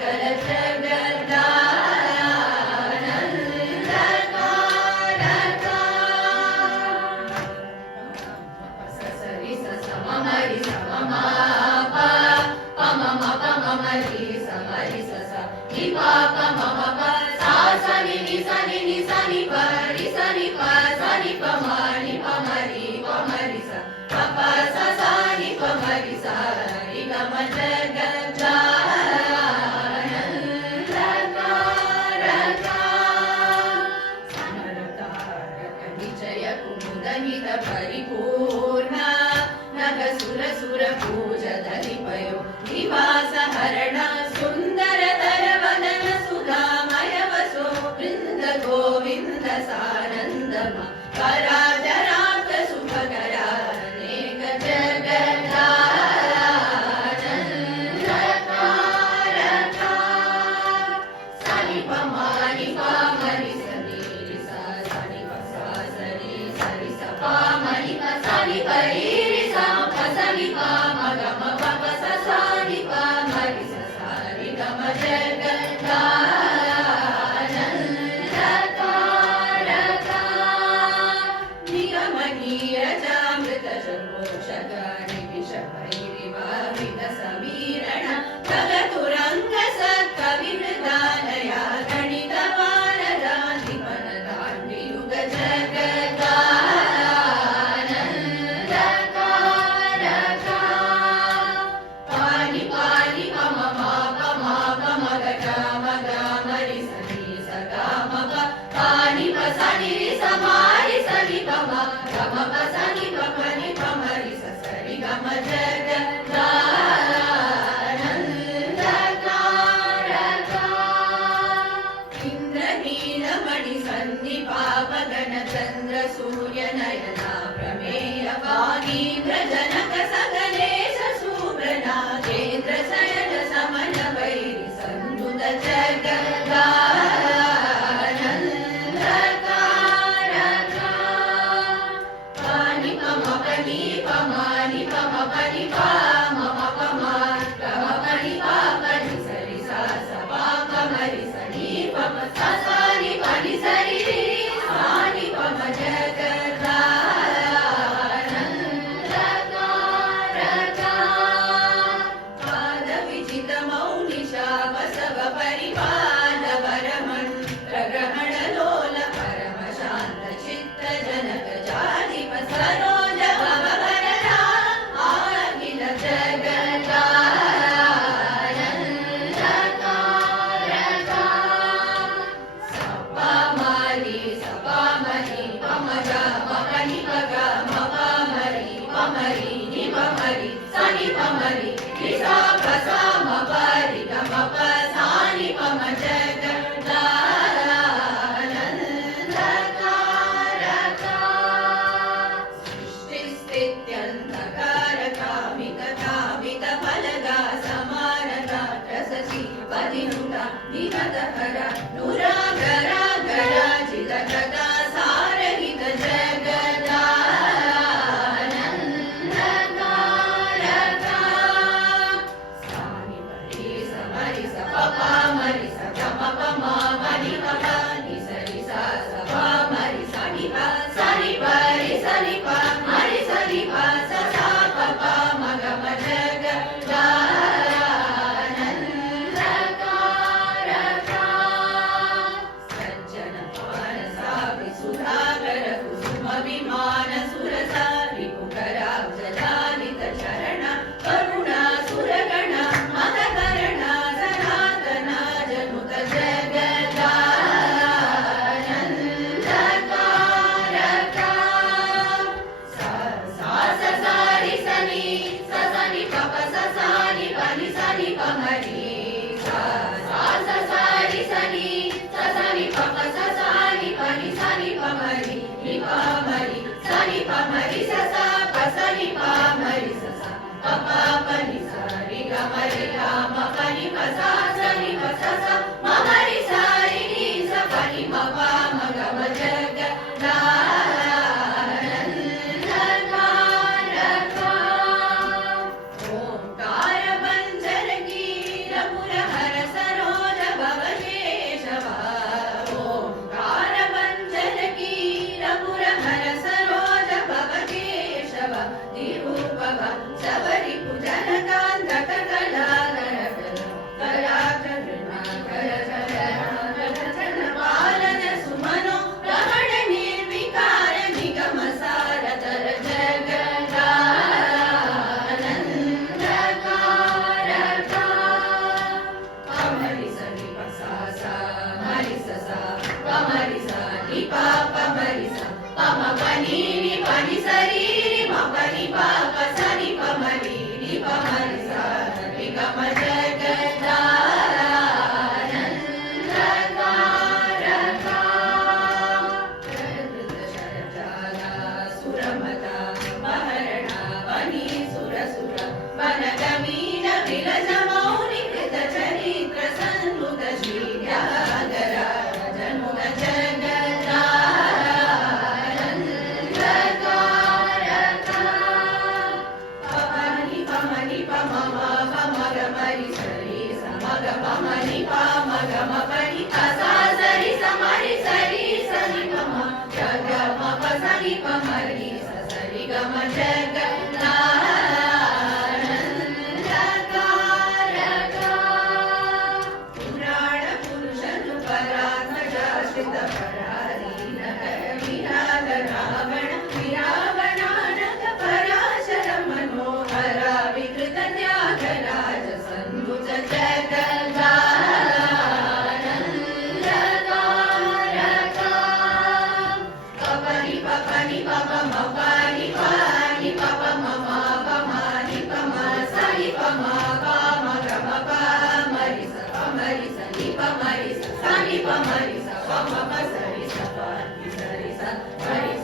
सकल जगदानन्दकारका ससरि ससममरि सममाप पमम पममरि समरि सस निपा पमम सा सनि नि सनि नि सनि परि सनि प सनि पमनि पमरि पमरि स पप स सनि पमरि स रि गम जगदानन्दकारका समरतारक निचय कुमुदनित परिपूर्ण नग सुर सुर पूजदलि पयो निवास हरण सुंदर तरवदन सुधामय वसो वृंद गोविंद सानंदम कराजरात सुभकरा अनेक जगदानन्दकारका सनि पमानि पामरि सनि रि सा सनि प सा सरि सरि स पामनि प सनि परि रि सा प सनि प म ग म प प स सा नि प म रि स सा रि ग म जगदानन्दकारका निगम नीरजामृत शर्मोषकानि विष भैरिवावित समीरण जगतुरंग सत्कविवृदानया गणित वारदाधिपन दाण्डियुग जगदानन्दकारका पानि पानि पम पम पम ग म ग म रि सनि स ग म प पानि प सनि रि स मा रि सनि प म ग म प सनि प प नि प म रि स स रि ग म जगदानन्दकारका इंद्रनीलमणि सन्निपाप गणचन्द्र सूर्य नयना प्रमेय वागीन्द्र जनक सकलेश सुब्रना केन्द्र शयन समन वैरि सन्दुत जगदानन्दकारका पानि पम पनि पमानि पम पनि पा मम पमा गम पनि पा पनि सरि सा स पा पमरि सनि पम सा सानि पनि सरि रि सानि पम जगदानन्दकारका पाद विजित मौनिशा बसव परिपाद वरमन् प्रग्रहण लोल परम शान्त चित्त जनक जाधिप सरोज भव भररा अखिल जगदानन्दकारका सपा मारि सपा मनि पम ग म पनि प ग म प मरि पमरि नि पमरि सनि पमरि रि सा प सा म प रि ग म प सानि पम जगदानन्दकारका सृष्टिस्थित्यन्तकारकामिककामिक फलगा समारका रससि पदिनुता निगतकर नुरागरागराजितकथा सारहित जगदानन्दकारका सानि परि समरि स प प मरि स ग म प म मनि प प नि सरि सा स प मरि सनि प सनि प रि सनि प मरि सनि प स सा प प म ग म जगदानन्दकारका सज्जन पान सावि सुधाकर कुसुम विमान सुरसा रिपुकराब्ज लालित चरण करुणा सुरगण मदकरण सनातन जनुत जगदानन्दकारका सा सा स सा रि सनि स सनि प प स सा नि प नि सनि प म रि सा सा स सा रि सनि स सनि प प स सा नि प नि सनि प म रि नि प म रि सनि प म रि स सा प सनि प म रि स सा प प प नि सा रि ग म रि ग म प नि प सा सनि प स सा म म रि सा रि नि स प नि म प म ग म जगदानन्दकारका ओंकार बंजर कीर मुरहर सर ಗ ಪ ಮ ನಿ ಪ ಮ ಗ ಮ ಪ ನಿ ಪ ಸ ಸ ರಿ ಸ ಮ ರಿ ಸ ರಿ ಸ ನಿ ಪ ಮ ಗ ಗ ಮ ಪ ಸ ನಿ ಪ ಮ ರಿ ಸ ಸ ರಿ ಗ ಮ ಜಗನ್ನಾನಂದಕಾರಕ ಪುರಾಣ ಪುರುಷನು ಪರಾತ್ಮಜಾಶ್ರಿತ ಪರಾಧೀನ ಕರ ವಿರಾಗ ರಾವಣ ವಿರಾವಣಾನಕ ಪರಾಶರ ಮನೋಹರ ವಿಕೃತ ತ್ಯಾಗರಾಜ ಸಂಭುಜ ಜಗನ್ನಾನಂದಕಾರಕ ಪಪನಿ ಪಪನಿ ಪಪ ಮ ಪನಿ ಪನಿ ಪಪ ಮ ಮ ಪ ಮ ನಿ ಪ ಮ ಸ ನಿ ಪ ಮ ಪ ಮ ಗ ಮ ಪ ಮ ರಿ ಸ ಪ ಮ ರಿ ಸ ನಿ ಪ ಮ ರಿ ಸ ಸ ನಿ ಪ ಮ ರಿ ಸ ಪ ಮ ಪ ಸ ರಿ ಸ ಪ ನಿ ಸ ರಿ ಸ ಮ ರಿ ಸ